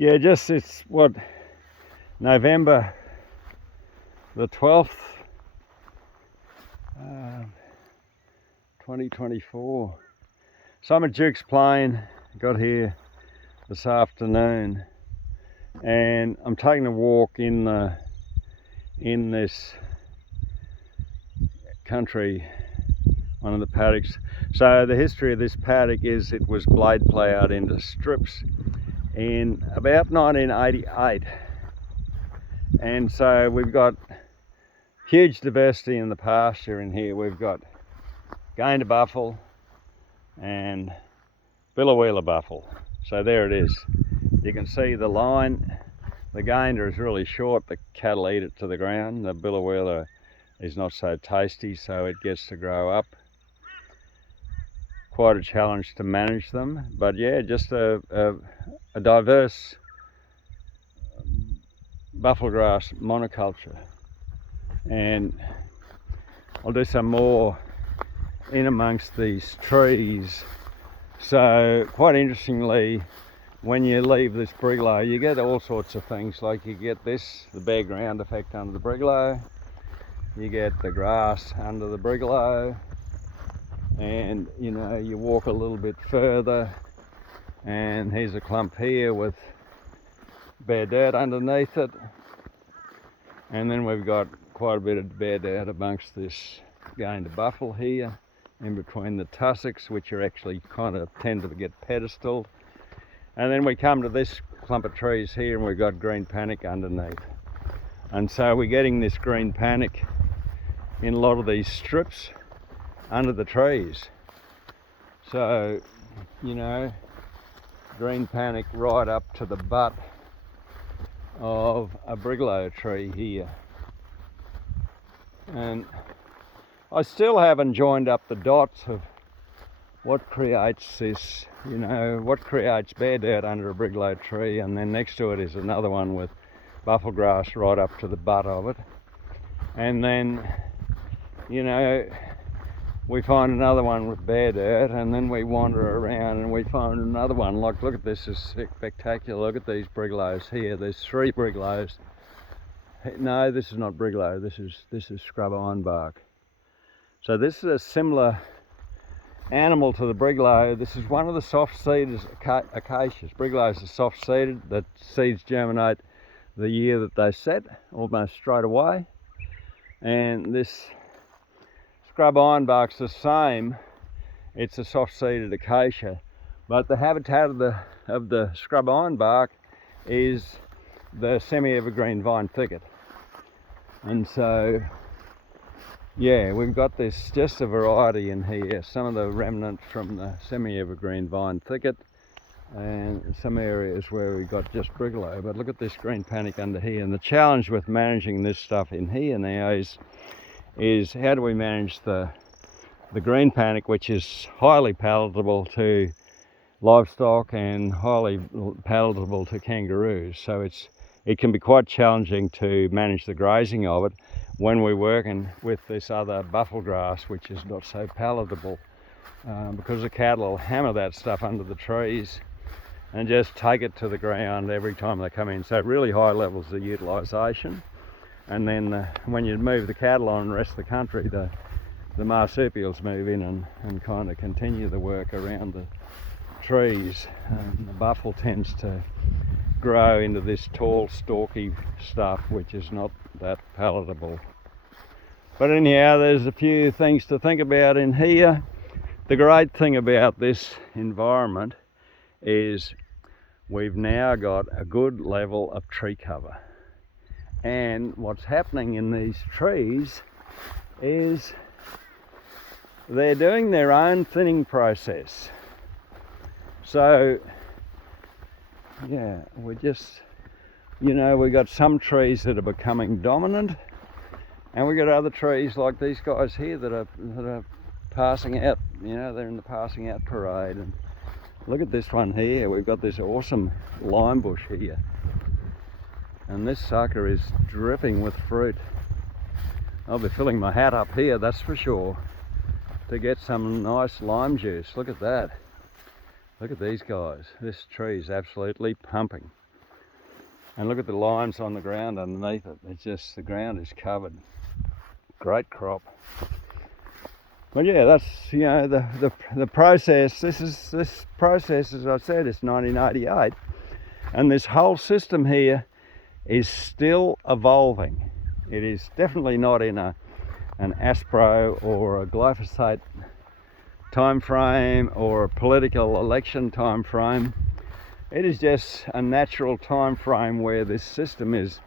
Yeah, it's what, November the 12th, 2024. So I'm at Duke's Plain, got here this afternoon, and I'm taking a walk in this country, one of the paddocks. So the history of this paddock is it was blade ploughed into strips in about 1988, and so we've got huge diversity in the pasture in here. We've got gained buffle and billowheeler buffle. So there it is. You can see the line. The gainer is really short, the cattle eat it to the ground. The billowheeler is not so tasty, so it gets to grow up. Quite a challenge to manage them, but yeah, just a diverse buffalo grass monoculture. And I'll do some more in amongst these trees. So quite interestingly, when you leave this brigalow, you get all sorts of things, like you get this, the bare ground effect under the brigalow, you get the grass under the brigalow, and you know, you walk a little bit further and here's a clump here with bare dirt underneath it, and then we've got quite a bit of bare dirt amongst this gained buffle here in between the tussocks, which are actually kind of tend to get pedestaled. And then we come to this clump of trees here and we've got green panic underneath. And so we're getting this green panic in a lot of these strips under the trees. So, you know, green panic right up to the butt of a brigalow tree here. And I still haven't joined up the dots of what creates this, you know, what creates bare dirt under a brigalow tree, and then next to it is another one with buffalo grass right up to the butt of it. And then, you know, we find another one with bare dirt, and then we wander around and we find another one. Like, look at this, is spectacular. Look at these brigalows here. There's 3 brigalows. No, this is not brigalow, this is scrub ironbark. So this is a similar animal to the brigalow. This is one of the soft-seeded acacias. Brigalows are soft-seeded, that seeds germinate the year that they set, almost straight away. And this scrub ironbark's the same. It's a soft-seeded acacia, but the habitat of the scrub ironbark is the semi-evergreen vine thicket. And so, yeah, we've got this, just a variety in here. Some of the remnants from the semi-evergreen vine thicket, and some areas where we've got just brigalow. But look at this green panic under here. And the challenge with managing this stuff in here now is how do we manage the green panic, which is highly palatable to livestock and highly palatable to kangaroos. So it can be quite challenging to manage the grazing of it when we're working with this other buffalo grass, which is not so palatable, because the cattle will hammer that stuff under the trees and just take it to the ground every time they come in. So really high levels of utilization. And then when you move the cattle on and the rest of the country, the marsupials move in and kind of continue the work around the trees. And the buffalo tends to grow into this tall, stalky stuff, which is not that palatable. But anyhow, there's a few things to think about in here. The great thing about this environment is we've now got a good level of tree cover. And what's happening in these trees is they're doing their own thinning process. So yeah, we're just, you know, we've got some trees that are becoming dominant, and we've got other trees like these guys here that are passing out. You know, they're in the passing out parade. And look at this one here. We've got this awesome lime bush here, and this sucker is dripping with fruit. I'll be filling my hat up here, that's for sure, to get some nice lime juice. Look at that. Look at these guys. This tree is absolutely pumping. And look at the limes on the ground underneath it. It's just, the ground is covered. Great crop. But yeah, that's, you know, the process. This process, as I said, is 1988, and this whole system here is still evolving. It is definitely not in an aspro or a glyphosate time frame or a political election time frame. It is just a natural time frame where this system is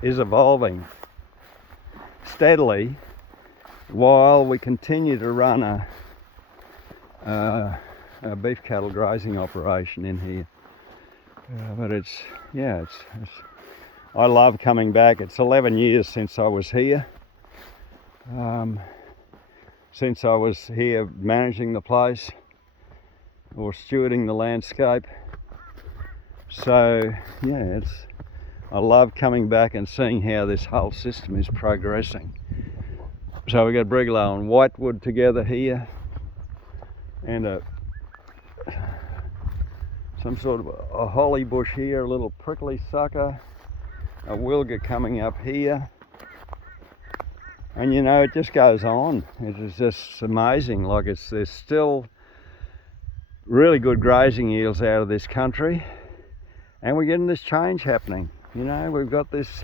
evolving steadily, while we continue to run a beef cattle grazing operation in here. But it's I love coming back. It's 11 years since I was here. Since I was here managing the place or stewarding the landscape. So yeah, I love coming back and seeing how this whole system is progressing. So we've got brigalow and whitewood together here, and some sort of a holly bush here, a little prickly sucker, a wilga coming up here, and you know, it just goes on. It is just amazing. Like, there's still really good grazing yields out of this country, and we're getting this change happening. You know, we've got this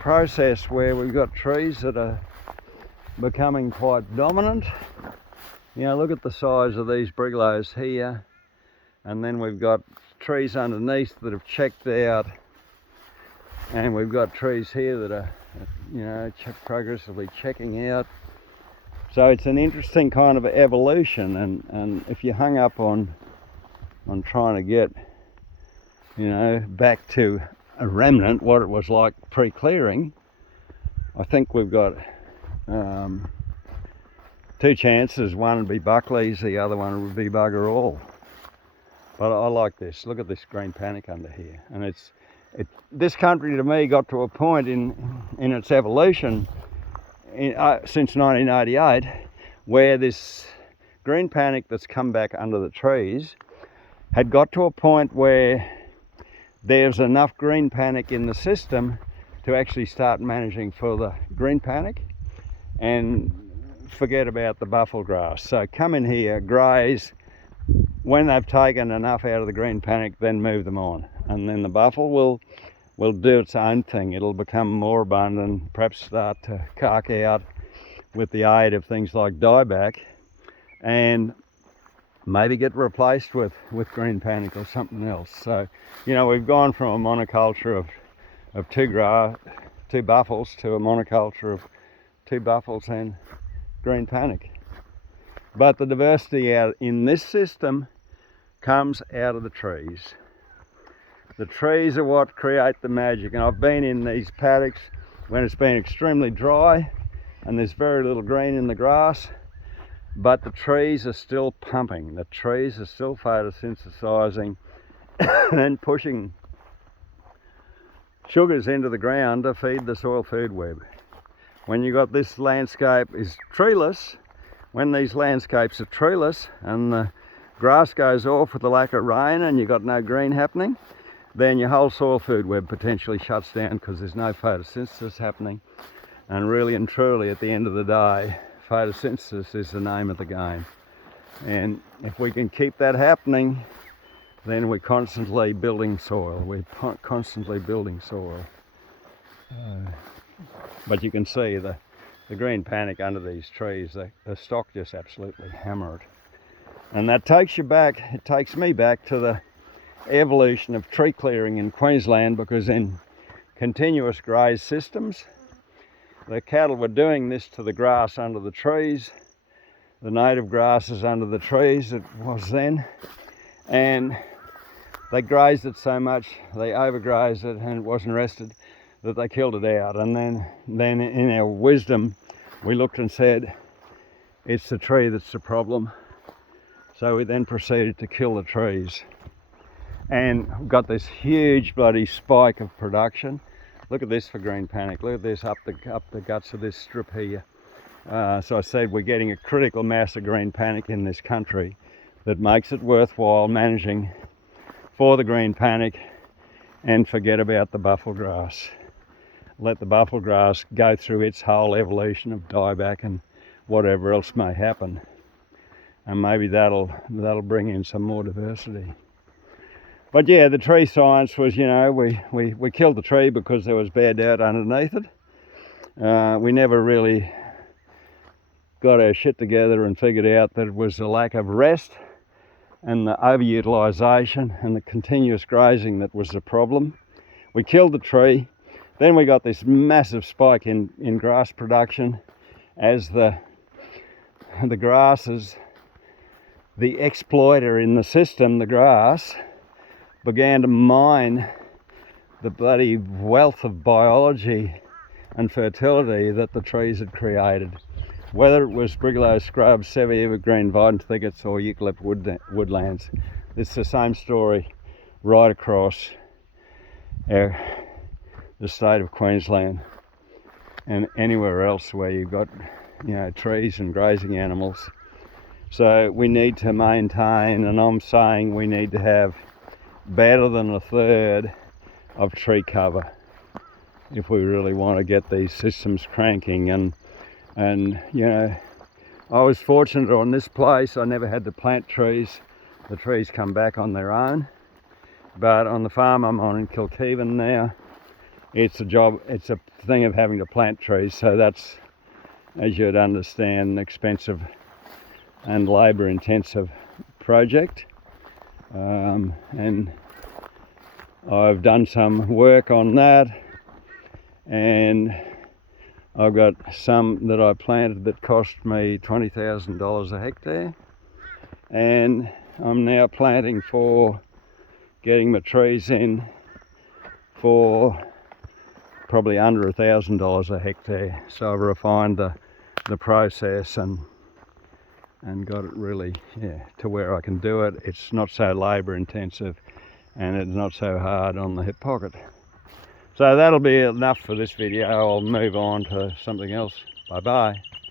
process where we've got trees that are becoming quite dominant. You know, look at the size of these brigalows here, and then we've got trees underneath that have checked out, and we've got trees here that are, you know, progressively checking out. So it's an interesting kind of evolution, and if you hung up on trying to get, you know, back to a remnant, what it was like pre-clearing, I think we've got two chances. One would be Buckley's, the other one would be bugger all. But I like this. Look at this green panic under here, and this country to me got to a point in its evolution since 1988 where this green panic that's come back under the trees had got to a point where there's enough green panic in the system to actually start managing for the green panic and forget about the buffel grass. So come in here, graze. When they've taken enough out of the green panic, then move them on, and then the buffel will do its own thing. It'll become more abundant, perhaps start to cark out with the aid of things like dieback, and maybe get replaced with green panic or something else. So, you know, we've gone from a monoculture of two buffels to a monoculture of two buffels and green panic. But the diversity out in this system comes out of the trees. The trees are what create the magic, and I've been in these paddocks when it's been extremely dry and there's very little green in the grass, but the trees are still pumping. The trees are still photosynthesizing and pushing sugars into the ground to feed the soil food web. When you got this landscape is treeless, when these landscapes are treeless and the grass goes off with the lack of rain and you've got no green happening, then your whole soil food web potentially shuts down because there's no photosynthesis happening. And really and truly, at the end of the day, photosynthesis is the name of the game. And if we can keep that happening, then we're constantly building soil. We're constantly building soil. But you can see the green panic under these trees, the stock just absolutely hammer it. And that takes you back, it takes me back to the evolution of tree clearing in Queensland, because in continuous graze systems, the cattle were doing this to the grass under the trees, the native grasses under the trees it was then, and they grazed it so much, they overgrazed it and it wasn't rested, that they killed it out. And then in our wisdom, we looked and said, it's the tree that's the problem. So we then proceeded to kill the trees and got this huge bloody spike of production. Look at this for green panic. Look at this up the guts of this strip here. So I said we're getting a critical mass of green panic in this country that makes it worthwhile managing for the green panic and forget about the buffel grass. Let the buffel grass go through its whole evolution of dieback and whatever else may happen, and maybe that'll bring in some more diversity. But yeah, the tree science was, you know, we killed the tree because there was bare dirt underneath it. We never really got our shit together and figured out that it was the lack of rest and the overutilization and the continuous grazing that was the problem. We killed the tree. Then we got this massive spike in grass production as the grasses, the exploiter in the system, the grass, began to mine the bloody wealth of biology and fertility that the trees had created. Whether it was brigalow scrubs, Sevii evergreen vine thickets or eucalypt woodlands, it's the same story right across the state of Queensland and anywhere else where you've got, you know, trees and grazing animals. So we need to maintain, and I'm saying we need to have better than a third of tree cover if we really want to get these systems cranking. And you know, I was fortunate on this place. I never had to plant trees. The trees come back on their own. But on the farm I'm on in Kilkeven now, it's a thing of having to plant trees. So that's, as you'd understand, an expensive and labour intensive project. And I've done some work on that, and I've got some that I planted that cost me $20,000 a hectare, and I'm now planting for getting my trees in for probably under $1,000 a hectare. So I've refined the process and got it really, yeah, to where I can do it. It's not so labour intensive and it's not so hard on the hip pocket. So that'll be enough for this video. I'll move on to something else. Bye bye.